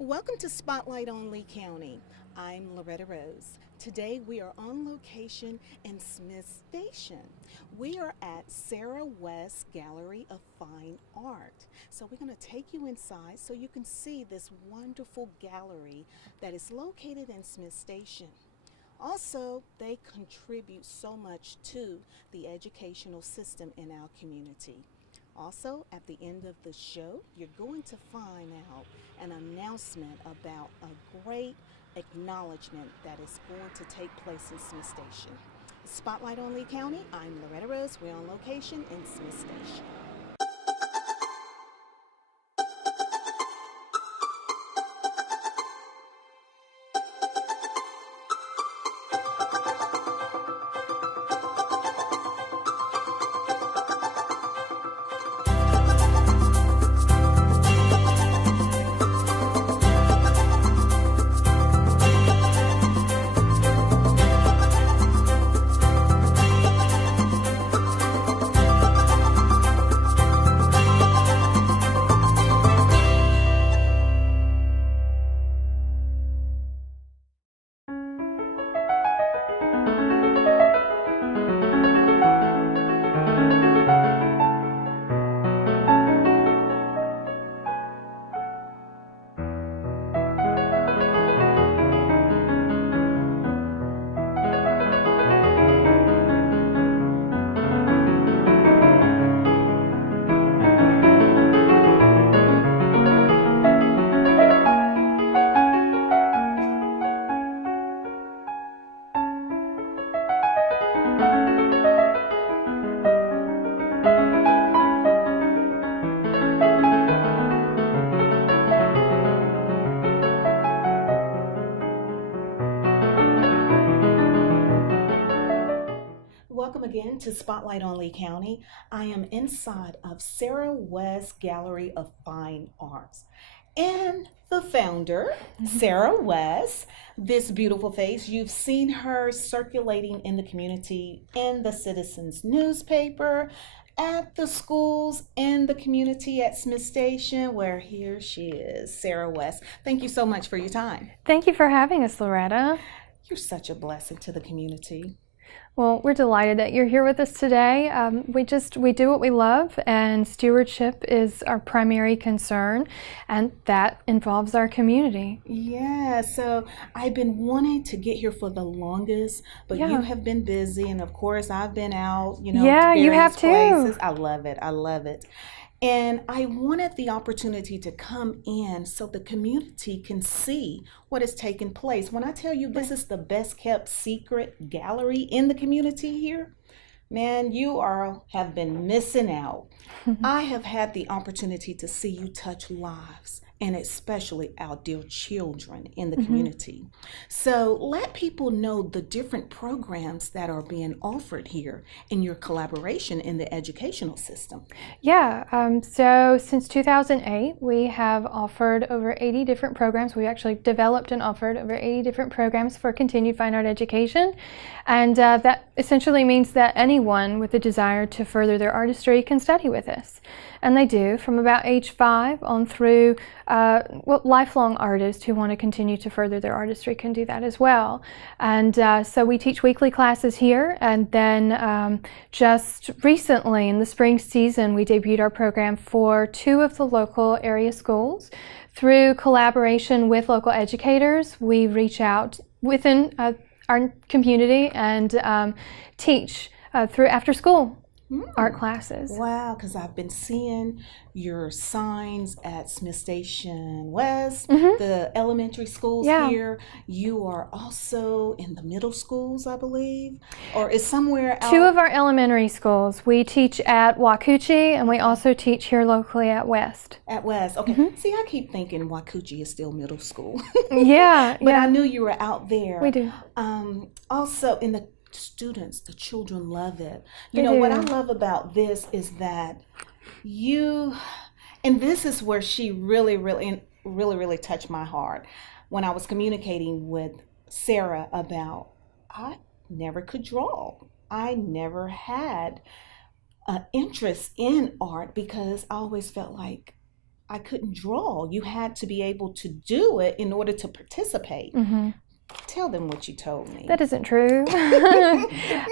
Welcome to Spotlight on Lee County. I'm Loretta Rose. Today we are on location in Smith Station. We are at Sarah West Gallery of Fine Art. So we're going to take you inside so you can see this wonderful gallery that is located in Smith Station. Also, they contribute so much to the educational system in our community. Also, at the end of the show, you're going to find out an announcement about a great acknowledgement that is going to take place in Smith Station. Spotlight on Lee County, I'm Loretta Rose. We're on location in Smith Station. Welcome again to Spotlight on Lee County. I am inside of Sarah West Gallery of Fine Arts. And the founder, Sarah West, this beautiful face, you've seen her circulating in the community, in the Citizens newspaper, at the schools, in the community at Smith Station, where here she is, Sarah West. Thank you so much for your time. Thank you for having us, Loretta. You're such a blessing to the community. Well, we're delighted that you're here with us today. We do what we love, and stewardship is our primary concern, and that involves our community. Yeah, so I've been wanting to get here for the longest, but you have been busy, and of course I've been out, Yeah, to you various have too. places. I love it. I love it. And I wanted the opportunity to come in so the community can see what is taking place. When I tell you this is the best kept secret gallery in the community here, man, have been missing out. I have had the opportunity to see you touch lives, and especially our dear children in the community. So let people know the different programs that are being offered here in your collaboration in the educational system. Yeah, so since 2008, we have offered over 80 different programs. We actually developed and offered over 80 different programs for continued fine art education. And that essentially means that anyone with a desire to further their artistry can study with us. And they do, from about age 5 on through lifelong artists who want to continue to further their artistry can do that as well. And so we teach weekly classes here, and then just recently in the spring season we debuted our program for 2 of the local area schools. Through collaboration with local educators, we reach out within our community and teach through after school art classes. Wow, because I've been seeing your signs at Smith Station West, the elementary schools here. You are also in the middle schools, I believe, or is somewhere out? 2 of our elementary schools. We teach at Wacoochee, and we also teach here locally at West. At West, okay. See, I keep thinking Wacoochee is still middle school. Yeah, but I knew you were out there. We do. Also, in the students, the children love it. What I love about this is that and this is where she really touched my heart when I was communicating with Sarah about I never could draw. I never had interest in art because I always felt like I couldn't draw. You had to be able to do it in order to participate. Tell them what you told me. That isn't true.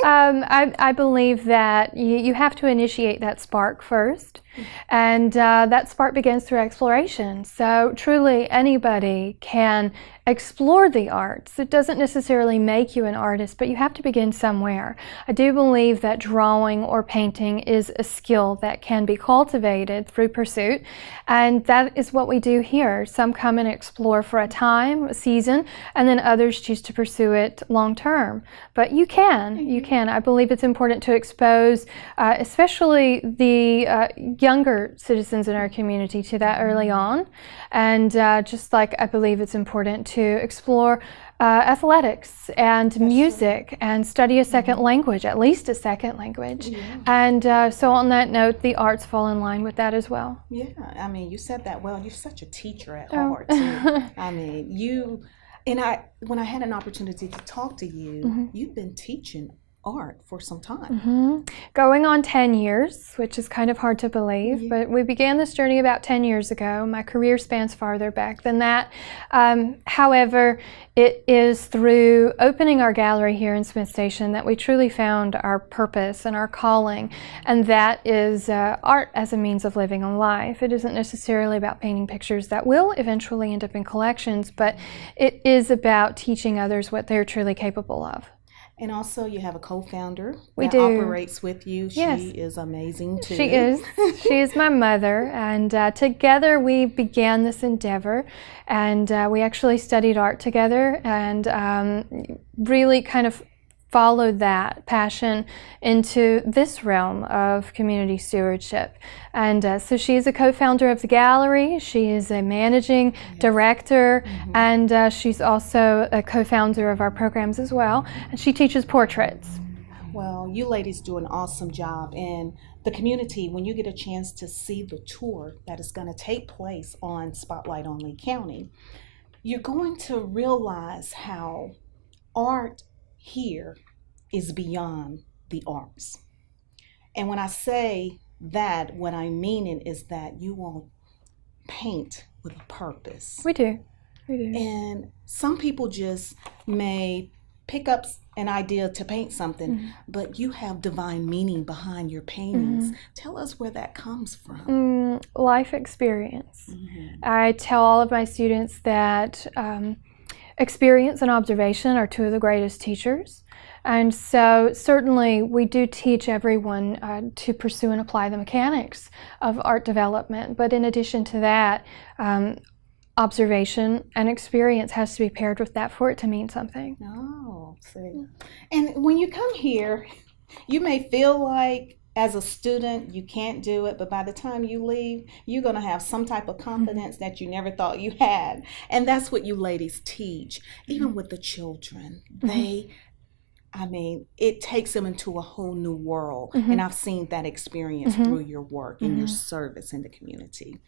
I believe that you have to initiate that spark first, and that spark begins through exploration. So truly anybody can explore the arts. It doesn't necessarily make you an artist, but you have to begin somewhere. I do believe that drawing or painting is a skill that can be cultivated through pursuit, and that is what we do here. Some come and explore for a time, a season, and then others choose to pursue it long term. But you can. I believe it's important to expose, especially the younger citizens in our community, to that early on. And just like I believe it's important to explore athletics and music and study a second language, at least a second language. And so on that note, the arts fall in line with that as well. Yeah, I mean, you said that well. You're such a teacher at heart, too. I mean, when I had an opportunity to talk to you, you've been teaching art for some time. Going on 10 years, which is kind of hard to believe, but we began this journey about 10 years ago. My career spans farther back than that. However, it is through opening our gallery here in Smith Station that we truly found our purpose and our calling, and that is art as a means of living a life. It isn't necessarily about painting pictures that will eventually end up in collections, but it is about teaching others what they're truly capable of. And also, you have a co-founder that operates with you. Yes. She is amazing, too. She is. She is my mother. And together we began this endeavor. And we actually studied art together and really kind of followed that passion into this realm of community stewardship. And so she is a co-founder of the gallery, she is a managing director, and she's also a co-founder of our programs as well, and she teaches portraits. Well, you ladies do an awesome job, and the community, when you get a chance to see the tour that is going to take place on Spotlight on Lee County, you're going to realize how art here is beyond the arts. And when I say that, what I'm meaning is that you all paint with a purpose. We do. And some people just may pick up an idea to paint something, but you have divine meaning behind your paintings. Tell us where that comes from. Life experience. I tell all of my students that experience and observation are two of the greatest teachers. And so certainly we do teach everyone to pursue and apply the mechanics of art development. But in addition to that, observation and experience has to be paired with that for it to mean something. Oh, see. And when you come here, you may feel like as a student you can't do it, but by the time you leave, you're going to have some type of confidence that you never thought you had. And that's what you ladies teach. Even with the children, it takes them into a whole new world. And I've seen that experience through your work and your service in the community.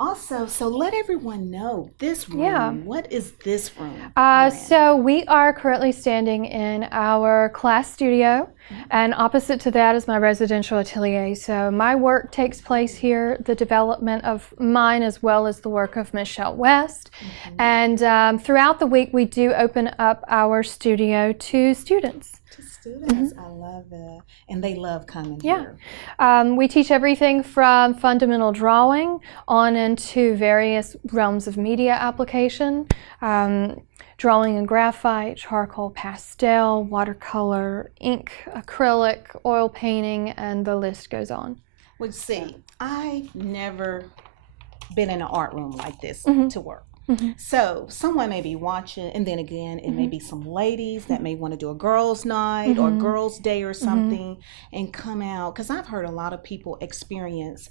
Also, so let everyone know this room. Yeah. What is this room? So we are currently standing in our class studio, and opposite to that is my residential atelier. So my work takes place here, the development of mine as well as the work of Michelle West. And throughout the week we do open up our studio to students. I love it. And they love coming here. Yeah. We teach everything from fundamental drawing on into various realms of media application, drawing in graphite, charcoal, pastel, watercolor, ink, acrylic, oil painting, and the list goes on. Well, see, I've never been in an art room like this to work. So someone may be watching, and then again, it may be some ladies that may want to do a girls' night or girls' day or something and come out. Because I've heard a lot of people experience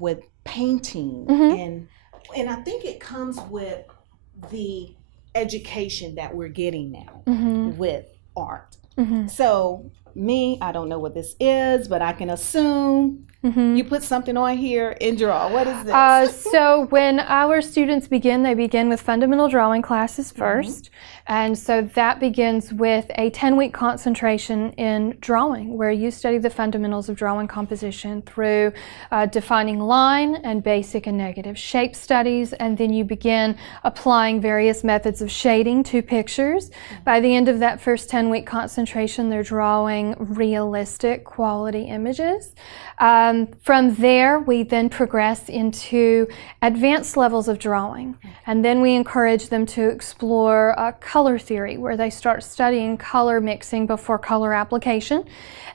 with painting, and I think it comes with the education that we're getting now with art. So me, I don't know what this is, but I can assume you put something on here and draw. What is this? So when our students begin, they begin with fundamental drawing classes first. And so that begins with a 10-week concentration in drawing, where you study the fundamentals of drawing composition through defining line and basic and negative shape studies, and then you begin applying various methods of shading to pictures. By the end of that first 10-week concentration, they're drawing realistic quality images. From there, we then progress into advanced levels of drawing, and then we encourage them to explore color theory, where they start studying color mixing before color application.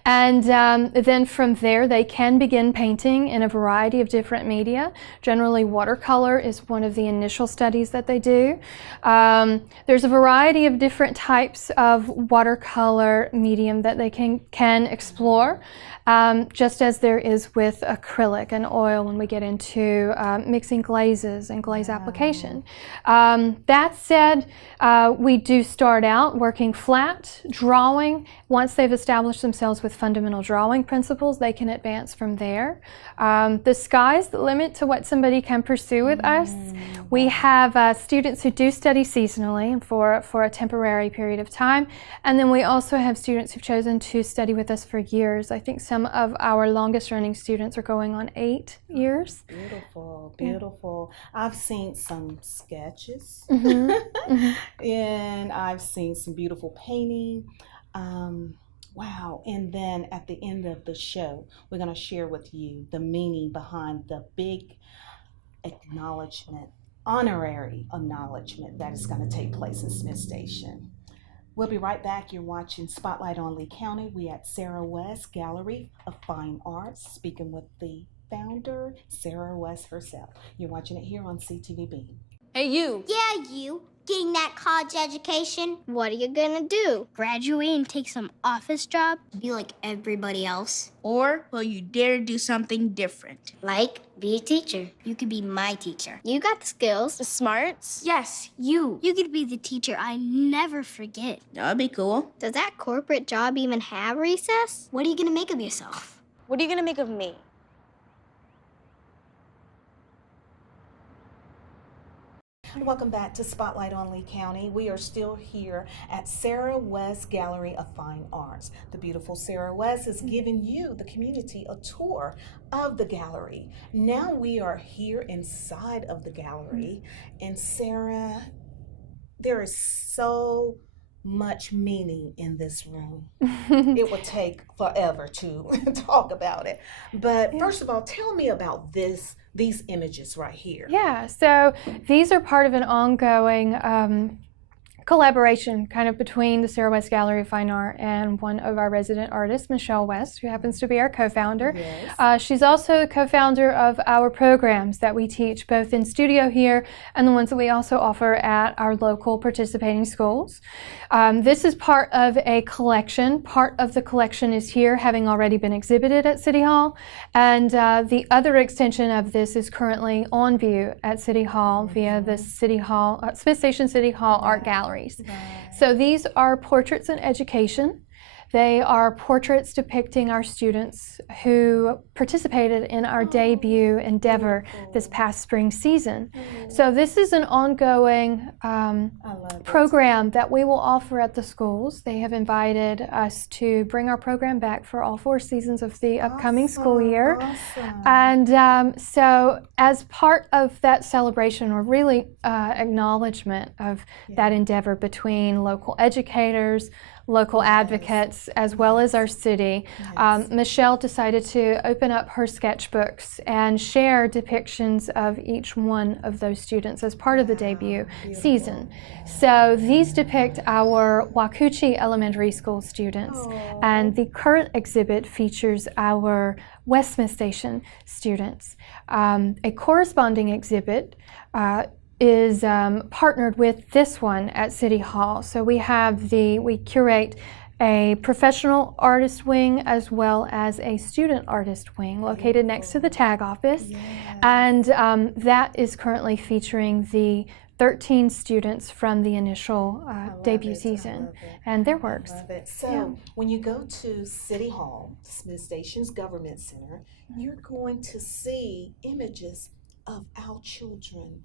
And then from there, they can begin painting in a variety of different media. Generally, watercolor is one of the initial studies that they do. There's a variety of different types of watercolor medium that they can explore. Just as there is with acrylic and oil when we get into mixing glazes and glaze application. That said, we do start out working flat, drawing. Once they've established themselves with fundamental drawing principles, they can advance from there. The sky's the limit to what somebody can pursue with us. We have students who do study seasonally and for a temporary period of time. And then we also have students who've chosen to study with us for years. I think some of our longest running students are going on 8 years. Beautiful, beautiful. I've seen some sketches and I've seen some beautiful painting. Wow. And then at the end of the show, we're going to share with you the meaning behind the big acknowledgement, honorary acknowledgement that is going to take place in Smith Station. We'll be right back. You're watching Spotlight on Lee County. We're at Sarah West Gallery of Fine Arts, speaking with the founder, Sarah West herself. You're watching it here on CTVB. Hey, you. Yeah, you. Getting that college education. What are you gonna do? Graduate and take some office job? Be like everybody else? Or will you dare do something different? Like, be a teacher. You could be my teacher. You got the skills. The smarts? Yes, you. You could be the teacher I never forget. That'd be cool. Does that corporate job even have recess? What are you gonna make of yourself? What are you gonna make of me? Welcome back to Spotlight on Lee County. We are still here at Sarah West Gallery of Fine Arts. The beautiful Sarah West is giving you, the community, a tour of the gallery. Now we are here inside of the gallery, and Sarah, there is so much meaning in this room. It would take forever to talk about it. But first of all, tell me about these images right here. Yeah, so these are part of an ongoing collaboration kind of between the Sarah West Gallery of Fine Art and one of our resident artists, Michelle West, who happens to be our co-founder. Yes. She's also the co-founder of our programs that we teach both in studio here and the ones that we also offer at our local participating schools. This is part of a collection. Part of the collection is here, having already been exhibited at City Hall, and the other extension of this is currently on view at City Hall via the City Hall, Smith Station City Hall Art Galleries. So these are portraits in education. They are portraits depicting our students who participated in our debut endeavor this past spring season. So this is an ongoing program that we will offer at the schools. They have invited us to bring our program back for all 4 seasons of the upcoming school year. And so as part of that celebration, or really acknowledgement of that endeavor between local educators, local advocates, as well as our city, Michelle decided to open up her sketchbooks and share depictions of each one of those students as part of the debut season. So these depict our Wakuchi Elementary School students, and the current exhibit features our West Smith Station students. A corresponding exhibit is partnered with this one at City Hall. So we curate a professional artist wing as well as a student artist wing located next to the tag office. Yes. And that is currently featuring the 13 students from the initial debut season and their works. Love it. So when you go to City Hall, Smith Station's Government Center, you're going to see images of our children,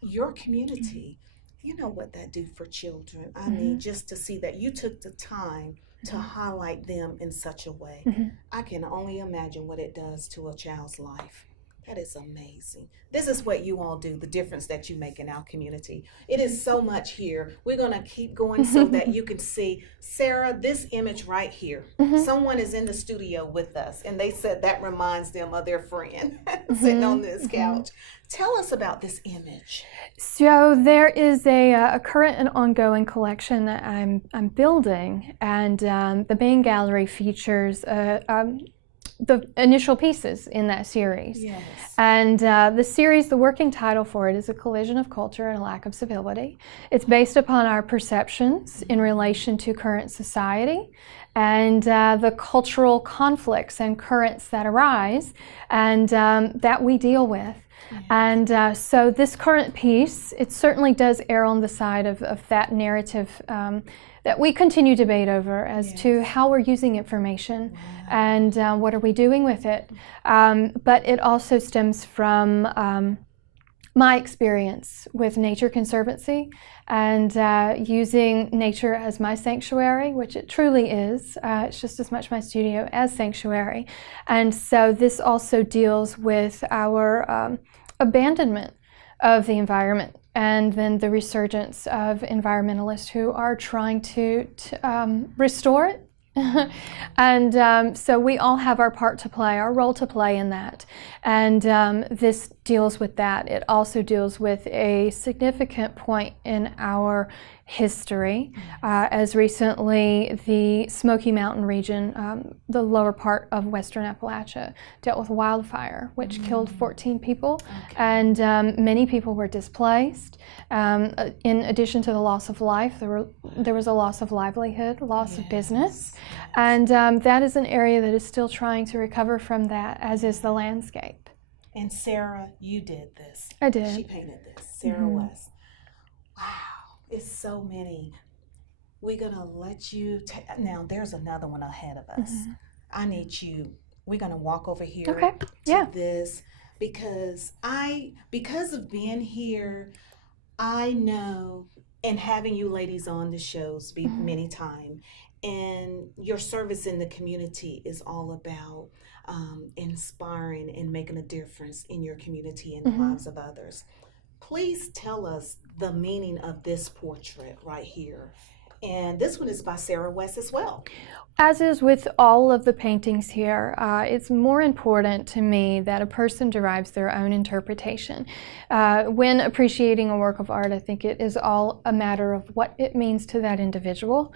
your community. You know what that do for children. I mean, just to see that you took the time to highlight them in such a way. I can only imagine what it does to a child's life. That is amazing. This is what you all do, the difference that you make in our community. It is so much here. We're going to keep going so that you can see, Sarah, this image right here. Someone is in the studio with us, and they said that reminds them of their friend sitting on this couch. Tell us about this image. So there is a current and ongoing collection that I'm building, and the main gallery features the initial pieces in that series. Yes. And the series, the working title for it is A Collision of Culture and a Lack of Civility. It's based upon our perceptions in relation to current society and the cultural conflicts and currents that arise and that we deal with. And so this current piece, it certainly does err on the side of that narrative that we continue debate over as to how we're using information and what are we doing with it. But it also stems from my experience with Nature Conservancy and using nature as my sanctuary, which it truly is. It's just as much my studio as sanctuary. And so this also deals with our abandonment of the environment and then the resurgence of environmentalists who are trying to restore it. And so we all have our part to play, our role to play in that. And this deals with that. It also deals with a significant point in our history. As recently, the Smoky Mountain region, the lower part of Western Appalachia, dealt with wildfire, which killed 14 people, and many people were displaced. In addition to the loss of life, there was a loss of livelihood, loss of business, and that is an area that is still trying to recover from that, as is the landscape. And Sarah, you did this. I did. She painted this, Sarah West. Wow. It's so many. We're going to let you now there's another one ahead of us. I need you. We're going to walk over here to this because of being here, I know, and having you ladies on the shows many times, and your service in the community is all about inspiring and making a difference in your community and the lives of others. Please tell us the meaning of this portrait right here. And this one is by Sarah West as well. As is with all of the paintings here, it's more important to me that a person derives their own interpretation. When appreciating a work of art, I think it is all a matter of what it means to that individual.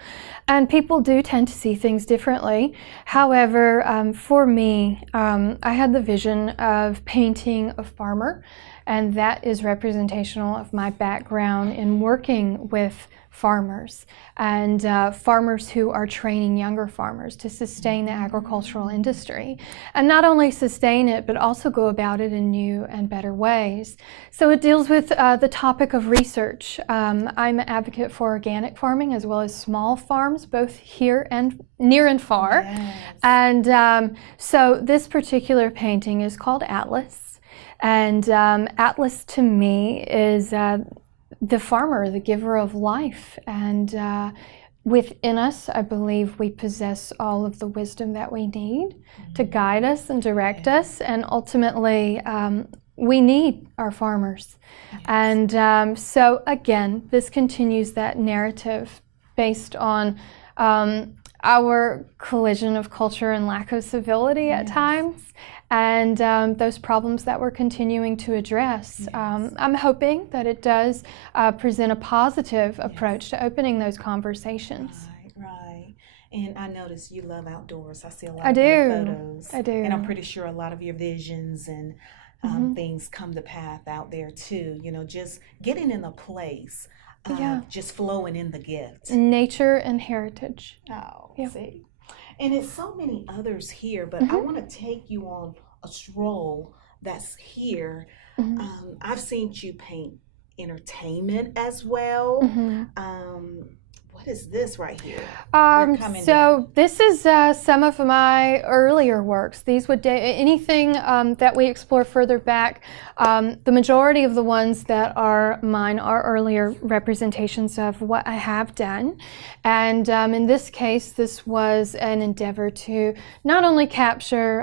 And people do tend to see things differently. However, for me, I had the vision of painting a farmer, and that is representational of my background in working with farmers and farmers who are training younger farmers to sustain the agricultural industry, and not only sustain it but also go about it in new and better ways. So it deals with the topic of research. I'm an advocate for organic farming as well as small farms, both here and near and far. And so this particular painting is called Atlas. And Atlas to me is the farmer, the giver of life. And within us, I believe we possess all of the wisdom that we need to guide us and direct us. And ultimately, we need our farmers. And so again, this continues that narrative based on our collision of culture and lack of civility at times. And those problems that we're continuing to address. I'm hoping that it does present a positive approach to opening those conversations. Right. And I notice you love outdoors. I see a lot of your photos. I do. And I'm pretty sure a lot of your visions and things come to path out there too. You know, just getting in a place Yeah. just flowing in the gift. Nature and heritage. Oh, Yeah. see. And it's so many others here, but I want to take you on a stroll that's here. I've seen you paint entertainment as well. What is this right here? You're coming So this is some of my earlier works. These would anything that we explore further back. The majority of the ones that are mine are earlier representations of what I have done, and in this case, this was an endeavor to not only capture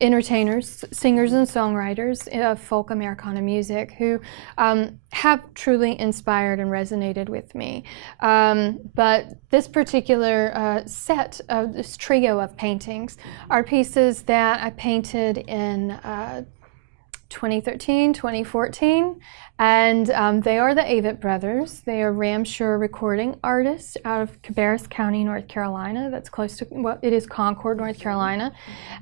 entertainers, singers and songwriters of folk Americana music who have truly inspired and resonated with me. But this particular set of this trio of paintings are pieces that I painted in 2013, 2014, and they are the Avett brothers. They are Ramshur recording artists out of Cabarrus County, North Carolina. That's close to, well, it is Concord, North Carolina.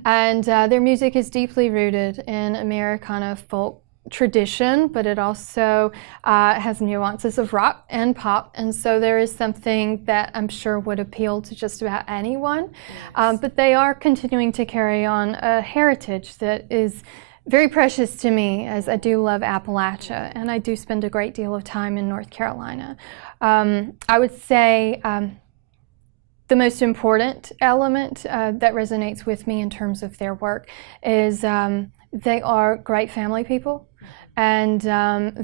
And their music is deeply rooted in Americana folk tradition, but it also has nuances of rock and pop, and so there is something that I'm sure would appeal to just about anyone. But they are continuing to carry on a heritage that is very precious to me, as I do love Appalachia, and I do spend a great deal of time in North Carolina. I would say the most important element that resonates with me in terms of their work is they are great family people, and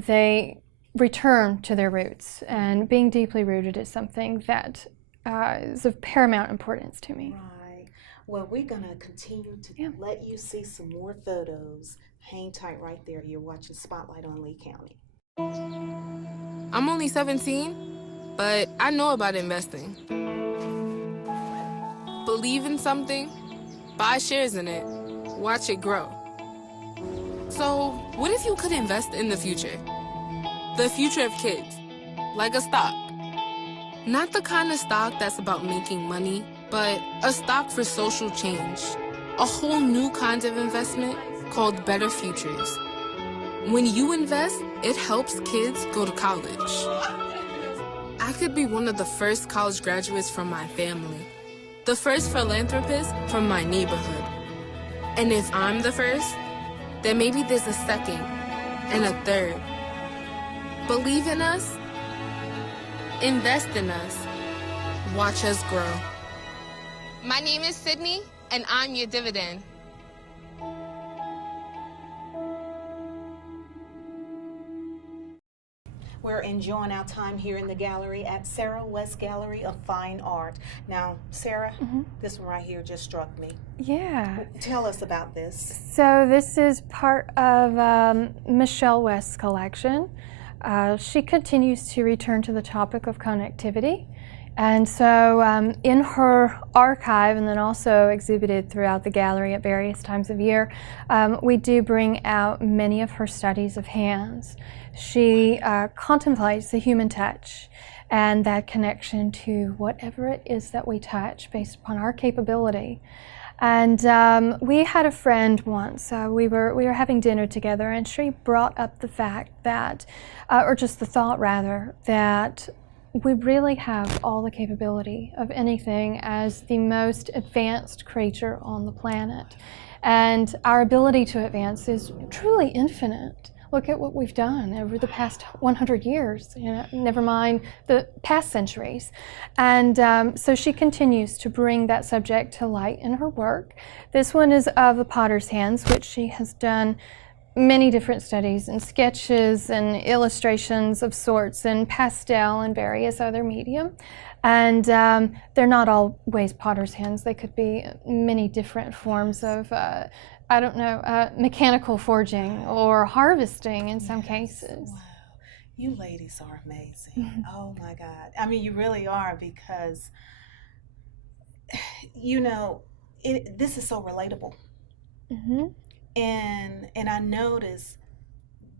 they return to their roots, and being deeply rooted is something that is of paramount importance to me. Right. Well, we're going to continue to let you see some more photos. Hang tight right there. You're watching Spotlight on Lee County. I'm only 17, but I know about investing. Believe in something, buy shares in it, watch it grow. So, what if you could invest in the future? The future of kids, like a stock. Not the kind of stock that's about making money, but a stock for social change. A whole new kind of investment called Better Futures. When you invest, it helps kids go to college. I could be one of the first college graduates from my family, the first philanthropist from my neighborhood. And if I'm the first, then maybe there's a second and a third. Believe in us, invest in us, watch us grow. My name is Sydney, and I'm your dividend. We're enjoying our time here in the gallery at Sarah West Gallery of Fine Art. Now, Sarah, this one right here just struck me. Yeah. Tell us about this. So this is part of Michelle West's collection. She continues to return to the topic of connectivity. And so in her archive, and then also exhibited throughout the gallery at various times of year, we do bring out many of her studies of hands. She contemplates the human touch and that connection to whatever it is that we touch based upon our capability. And we had a friend once, we were having dinner together, and she brought up the fact that, or just the thought rather, that we really have all the capability of anything as the most advanced creature on the planet. And our ability to advance is truly infinite. Look at what we've done over the past 100 years, you know, never mind the past centuries. And so she continues to bring that subject to light in her work. This one is of a potter's hands, which she has done many different studies and sketches and illustrations of sorts in pastel and various other medium. And they're not always potter's hands. They could be many different forms of, I don't know, mechanical forging or harvesting in some cases. Wow. You ladies are amazing. Oh my God. I mean, you really are, because, you know, this is so relatable. And I notice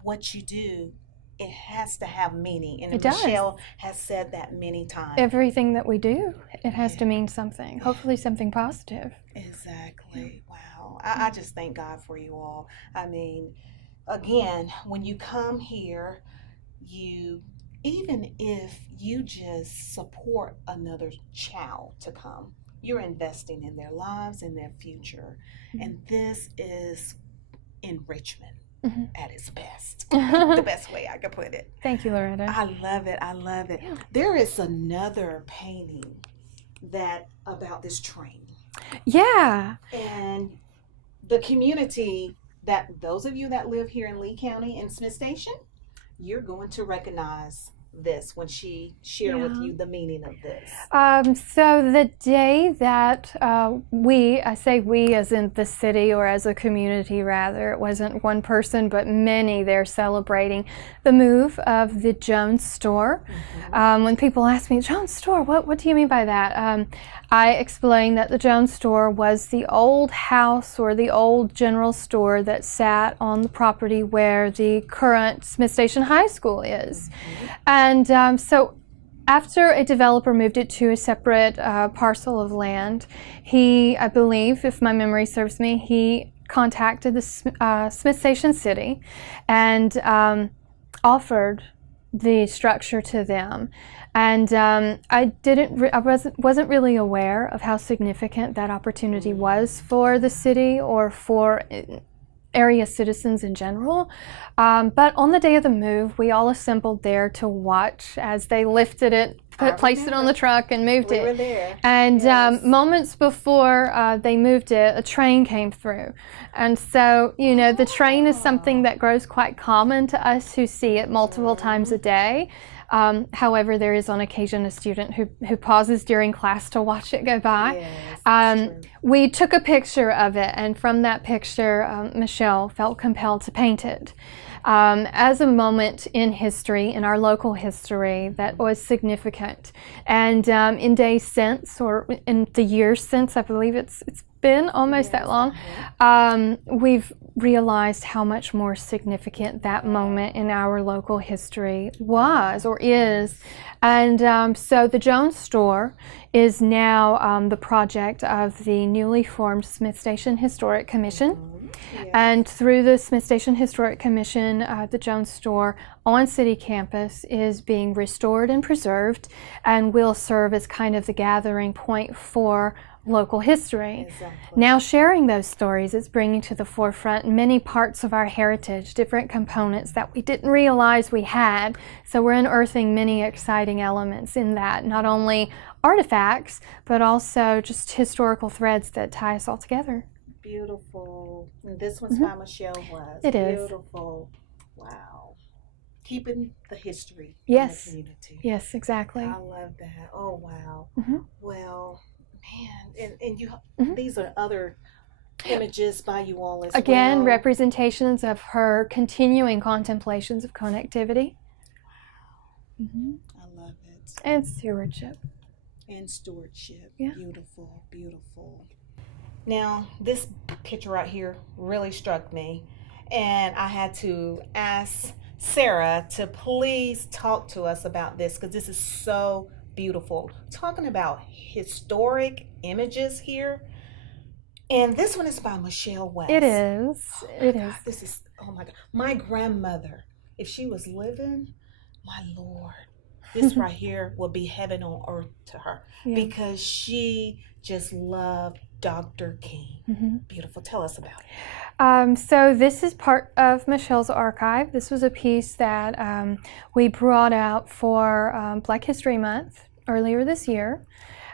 what you do, it has to have meaning. And It does. Michelle has said that many times. Everything that we do, it has to mean something, hopefully something positive. Exactly. Wow. I just thank God for you all. I mean, again, when you come here, you even if you just support another child to come, you're investing in their lives and their future. And this is enrichment at its best. The best way I could put it. Thank you, Loretta. I love it. I love it. There is another painting about this train. Yeah. And the community, that those of you that live here in Lee County in Smith Station, you're going to recognize this when she shared with you the meaning of this. So the day that I say we as in the city or as a community rather, it wasn't one person but many there celebrating the move of the Jones store. When people ask me, Jones store, what do you mean by that? I explained that the Jones store was the old house or the old general store that sat on the property where the current Smith Station High School is. And so after a developer moved it to a separate parcel of land, I believe, if my memory serves me, he contacted the Smith Station City and offered the structure to them. And I wasn't really aware of how significant that opportunity was for the city or for area citizens in general. But on the day of the move, we all assembled there to watch as they lifted it, placed it on the truck and moved it. We were there. And moments before they moved it, a train came through. And so, the train is something that grows quite common to us who see it multiple times a day. However, there is on occasion a student who pauses during class to watch it go by. Yes, we took a picture of it, and from that picture, Michelle felt compelled to paint it as a moment in history, in our local history, that was significant. And in days since, or in the years since, I believe it's been almost that long, we've realized how much more significant that moment in our local history was or is. And so the Jones store is now the project of the newly formed Smith Station Historic Commission. And through the Smith Station Historic Commission, the Jones store on city campus is being restored and preserved and will serve as kind of the gathering point for local history. Exactly. Now sharing those stories, it's bringing to the forefront many parts of our heritage, different components that we didn't realize we had. So we're unearthing many exciting elements in that, not only artifacts, but also just historical threads that tie us all together. Beautiful. And this one's by Michelle West. It is. Beautiful. Wow. Keeping the history Yes. in the community. Yes, exactly. I love that. Oh, wow. Mhm. Man, and you, these are other images by you all as Again, well. representations of her continuing contemplations of connectivity. I love it. And stewardship. And stewardship. Yeah. Beautiful, beautiful. Now, this picture right here really struck me, and I had to ask Sarah to please talk to us about this because this is so beautiful. Talking about historic images here. And this one is by Michelle West. It is. It is. This is, oh my God. My grandmother, if she was living, my Lord, this right here will be heaven on earth to her because she just loved Dr. King. Beautiful. Tell us about it. So this is part of Michelle's archive. This was a piece that we brought out for Black History Month earlier this year.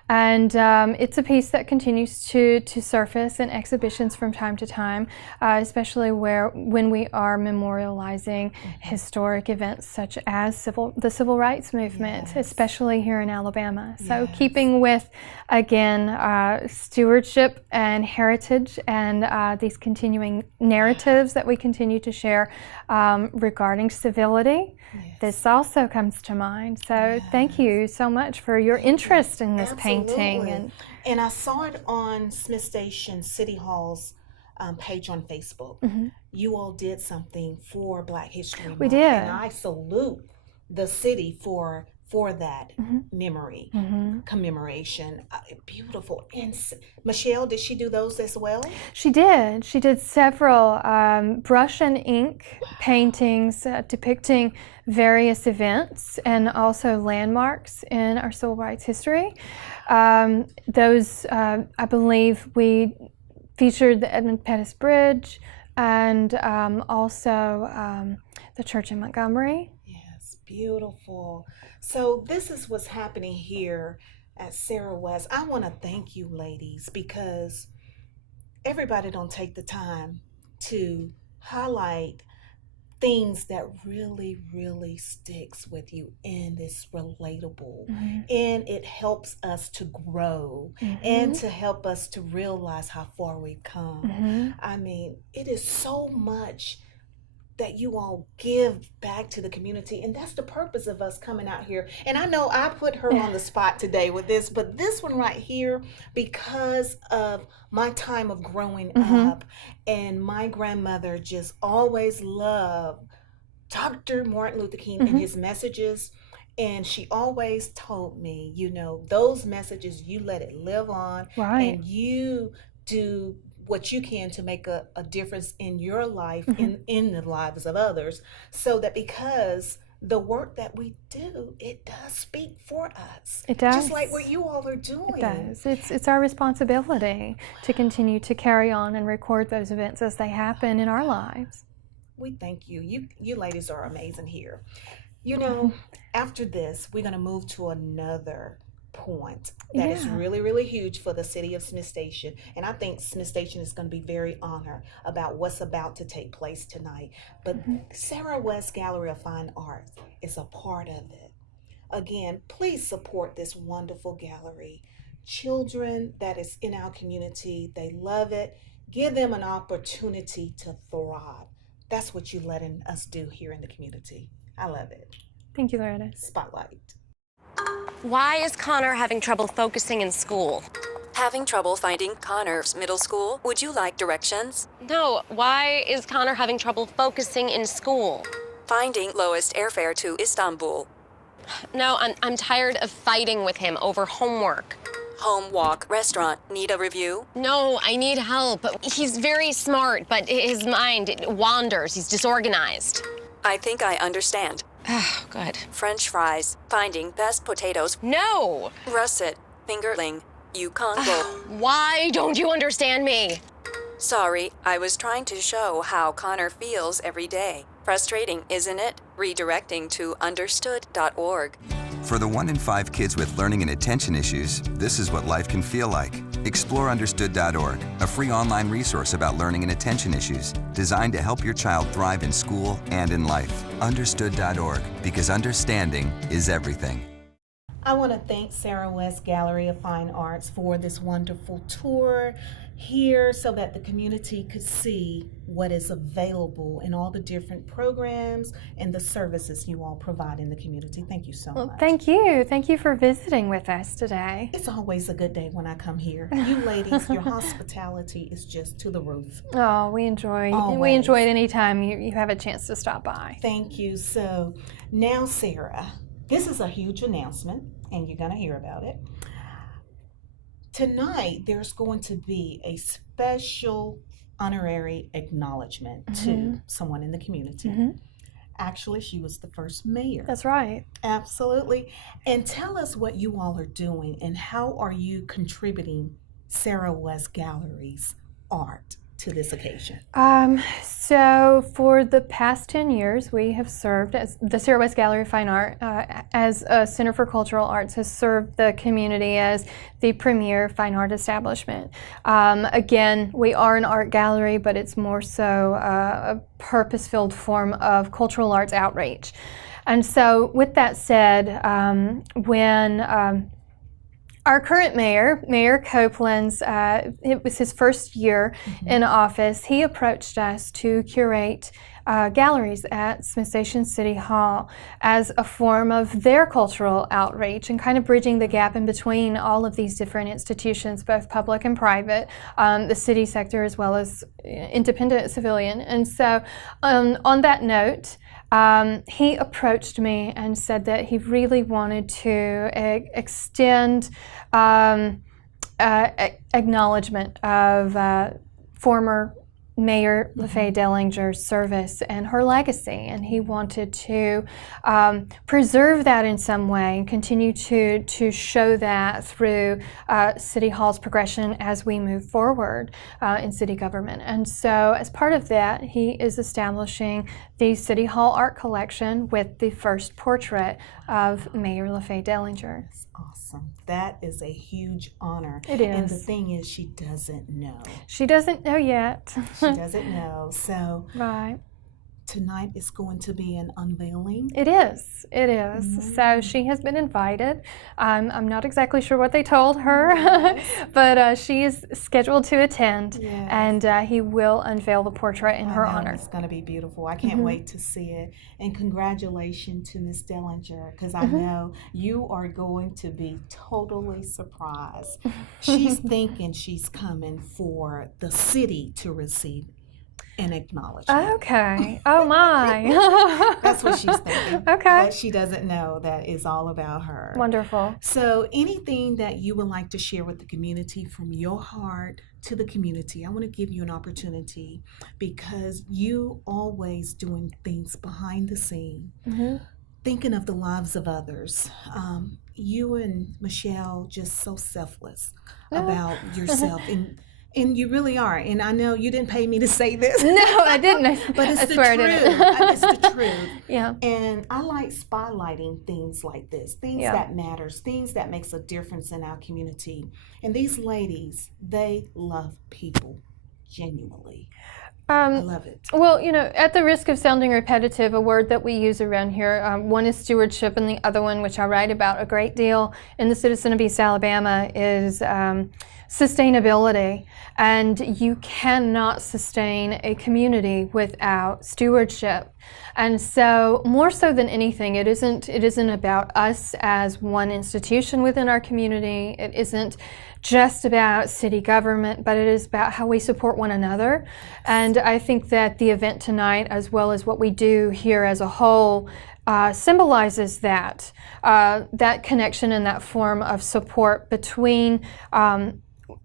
And it's a piece that continues to surface in exhibitions from time to time, especially when we are memorializing historic events such as the Civil Rights Movement, especially here in Alabama. So keeping with, again, stewardship and heritage and these continuing narratives that we continue to share regarding civility. This also comes to mind. So thank you so much for your interest in this painting. And I saw it on Smith Station City Hall's page on Facebook. You all did something for Black History Month. We did. And I salute the city for for that memory, commemoration. Beautiful. And Michelle, did she do those as well? She did. She did several brush and ink paintings depicting various events and also landmarks in our civil rights history. Those, I believe, we featured the Edmund Pettus Bridge and also the church in Montgomery. Yes, beautiful. So this is what's happening here at Sarah West. I want to thank you, ladies, because everybody don't take the time to highlight things that really, really sticks with you and is relatable. And it helps us to grow and to help us to realize how far we've come. I mean, it is so much that you all give back to the community, and that's the purpose of us coming out here. And I know I put her on the spot today with this, but this one right here, because of my time of growing up, and my grandmother just always loved Dr. Martin Luther King and his messages. And she always told me, you know, those messages, you let it live on, and you do what you can to make a difference in your life, in the lives of others, so that because the work that we do, it does speak for us. It does. Just like what you all are doing. It does. It's our responsibility to continue to carry on and record those events as they happen in our lives. We thank you. You ladies are amazing here. You know, after this, we're going to move to another point that is really, really huge for the city of Smith Station. And I think Smith Station is going to be very honored about what's about to take place tonight. But Sarah West Gallery of Fine Arts is a part of it. Again, please support this wonderful gallery. Children that is in our community, they love it. Give them an opportunity to thrive. That's what you're letting us do here in the community. I love it. Thank you, Loretta. Spotlight. Why is Connor having trouble focusing in school? Having trouble finding Connor's middle school? Would you like directions? No, why is Connor having trouble focusing in school? Finding lowest airfare to Istanbul. No, I'm tired of fighting with him over homework. Home walk restaurant. Need a review? No, I need help. He's very smart, but his mind wanders. He's disorganized. I think I understand. Oh, good. French fries. Finding best potatoes. No! Russet. Fingerling. Yukon Bowl. Why don't you understand me? Sorry, I was trying to show how Connor feels every day. Frustrating, isn't it? Redirecting to understood.org. For the 1 in 5 kids with learning and attention issues, this is what life can feel like. Explore understood.org, a free online resource about learning and attention issues, designed to help your child thrive in school and in life. Understood.org, because understanding is everything. I want to thank Sarah West Gallery of Fine Arts for this wonderful tour here so that the community could see what is available in all the different programs and the services you all provide in the community. Thank you so much. Thank you. Thank you for visiting with us today. It's always a good day when I come here. You ladies, your hospitality is just to the roof. Oh, we enjoy it anytime you have a chance to stop by. Thank you. So now, Sarah, this is a huge announcement, and you're going to hear about it. Tonight, there's going to be a special honorary acknowledgement to someone in the community. Actually, she was the first mayor. That's right. Absolutely. And tell us what you all are doing and how are you contributing Sarah West Gallery's art to this occasion? So for the past 10 years, we have served as the Sarah West Gallery of Fine Art as a Center for Cultural Arts has served the community as the premier fine art establishment. Again, we are an art gallery, but it's more so a purpose-filled form of cultural arts outreach. And so with that said, when our current mayor, Mayor Copeland's, it was his first year in office, he approached us to curate galleries at Smith Station City Hall as a form of their cultural outreach and kind of bridging the gap in between all of these different institutions, both public and private, the city sector as well as independent civilian. And so on that note, he approached me and said that he really wanted to extend acknowledgement of former Mayor LaFaye Dellinger's service and her legacy, and he wanted to preserve that in some way and continue to show that through City Hall's progression as we move forward in city government. And so as part of that, he is establishing the City Hall Art Collection with the first portrait of Mayor LaFaye Dellinger. Awesome. That is a huge honor. It is. And the thing is, she doesn't know. She doesn't know yet. She doesn't know. So Right. tonight is going to be an unveiling. It is. It is. So she has been invited. I'm not exactly sure what they told her, but she is scheduled to attend, Yes. and he will unveil the portrait in her I know honor. It's going to be beautiful. I can't wait to see it. And congratulations to Miss Dellinger, because I know you are going to be totally surprised. She's thinking she's coming for the city to receive an acknowledgement. Okay. Oh my. That's what she's thinking. Okay. But she doesn't know that is all about her. Wonderful. So anything that you would like to share with the community from your heart to the community, I want to give you an opportunity, because you always doing things behind the scene, thinking of the lives of others. You and Michelle just so selfless about yourself, and you really are. And I know you didn't pay me to say this. No, I didn't. But it's I the swear I truth. didn't. It's the truth. Yeah. And I like spotlighting things like this, things Yeah. that matters, things that makes a difference in our community. And these ladies, they love people genuinely. I love it. Well, you know, at the risk of sounding repetitive, a word that we use around here, one is stewardship, and the other one, which I write about a great deal in the Citizen of East Alabama, is sustainability. And you cannot sustain a community without stewardship. And so, more so than anything, it isn't about us as one institution within our community. It isn't just about city government, but it is about how we support one another. And I think that the event tonight, as well as what we do here as a whole, symbolizes that connection and that form of support between.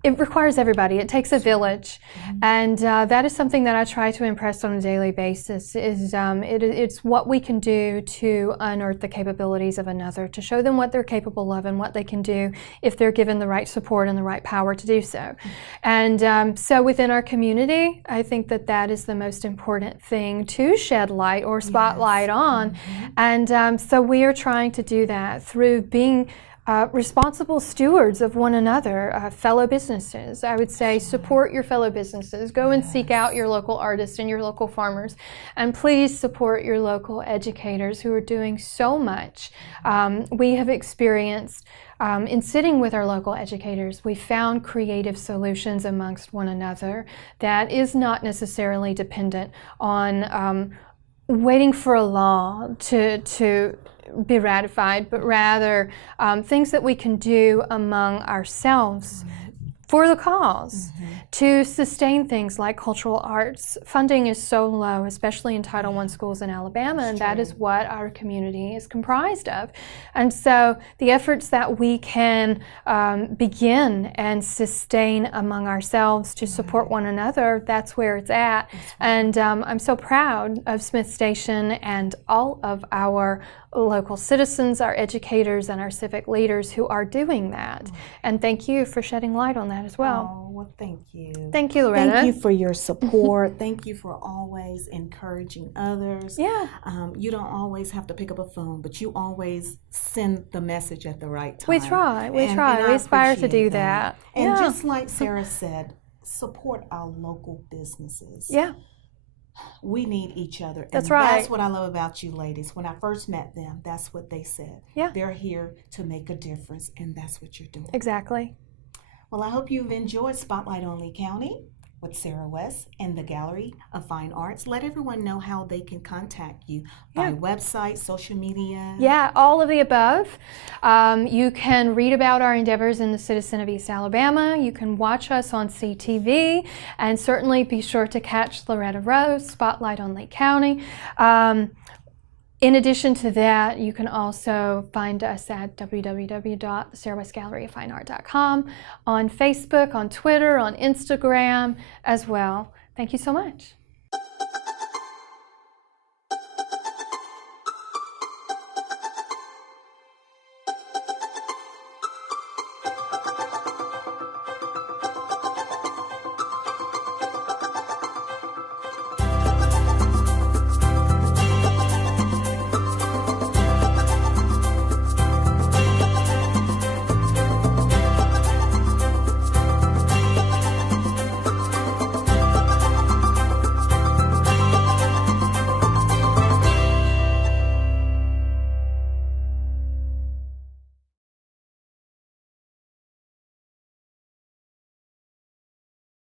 It requires everybody. It takes a village, and that is something that I try to impress on a daily basis. It's what we can do to unearth the capabilities of another, to show them what they're capable of and what they can do if they're given the right support and the right power to do so. And so within our community, I think that is the most important thing to shed light or spotlight on. And so we are trying to do that through being responsible stewards of one another, fellow businesses. I would say support your fellow businesses. Go and seek out your local artists and your local farmers. And please support your local educators who are doing so much. We have experienced in sitting with our local educators, we found creative solutions amongst one another that is not necessarily dependent on waiting for a law to be ratified, but rather things that we can do among ourselves for the cause to sustain things like cultural arts. Funding is so low, especially in Title I schools in Alabama, and that is what our community is comprised of. And so the efforts that we can begin and sustain among ourselves to support one another, that's where it's at. And I'm so proud of Smith Station and all of our local citizens, our educators, and our civic leaders who are doing that. And thank you for shedding light on that as well. Oh, well, thank you. Thank you, Loretta. Thank you for your support. Thank you for always encouraging others. Yeah. You don't always have to pick up a phone, but you always send the message at the right time. We try. We And try. I We aspire to appreciate do that. And Yeah. just like Sarah said, support our local businesses. Yeah. We need each other. That's and right. That's what I love about you ladies. When I first met them, that's what they said. Yeah. They're here to make a difference, and that's what you're doing. Exactly. Well, I hope you've enjoyed Spotlight on Lee County with Sarah West and the Gallery of Fine Arts. Let everyone know how they can contact you by website, social media. Yeah, all of the above. You can read about our endeavors in the Citizen of East Alabama. You can watch us on CTV, and certainly be sure to catch Loretta Rose, Spotlight on Lee County. In addition to that, you can also find us at www.sarahwestgalleryoffineart.com, on Facebook, on Twitter, on Instagram as well. Thank you so much.